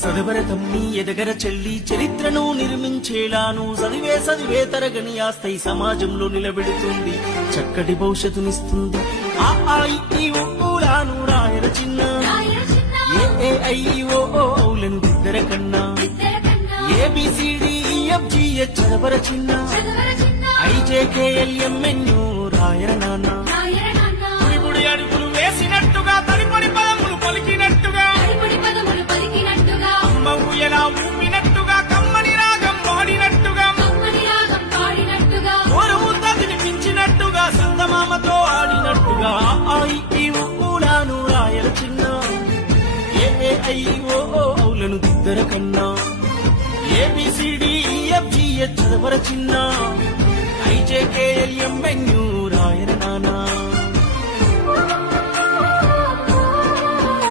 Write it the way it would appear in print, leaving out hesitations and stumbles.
సదవర తమ్మి ఎదగర చెల్లి చరిత్రను నిర్మించేలాను చదివే తరగని ఆస్తై సమాజంలో నిలబెడుతుంది చక్కటి భవిష్యత్తునిస్తుంది ఆ ఈ ఊలాను రాయర చిన్న ఏ ఐ ఓ ఔలను దిద్దర కన్నా ABCDEFGH చదవర చిన్న IJKLMNO రాయర నాన్న గుడి అడుగులు వేసినట్టుగా తడిపడి పదములు పలికినట్టుగా అమ్మవు ఎలా ఊపినట్టుగా కమ్మని రాగం పాడినట్టుగా ఓరముద్ద తినిపించినట్టుగా సందమామతో ఆడినట్టుగా ఈ ఊలాను రాయల చిన్న AIO ఔలను దిద్దర కన్నా ABCDEFGH చదవర చిన్న IJKLMNO రాయర నానా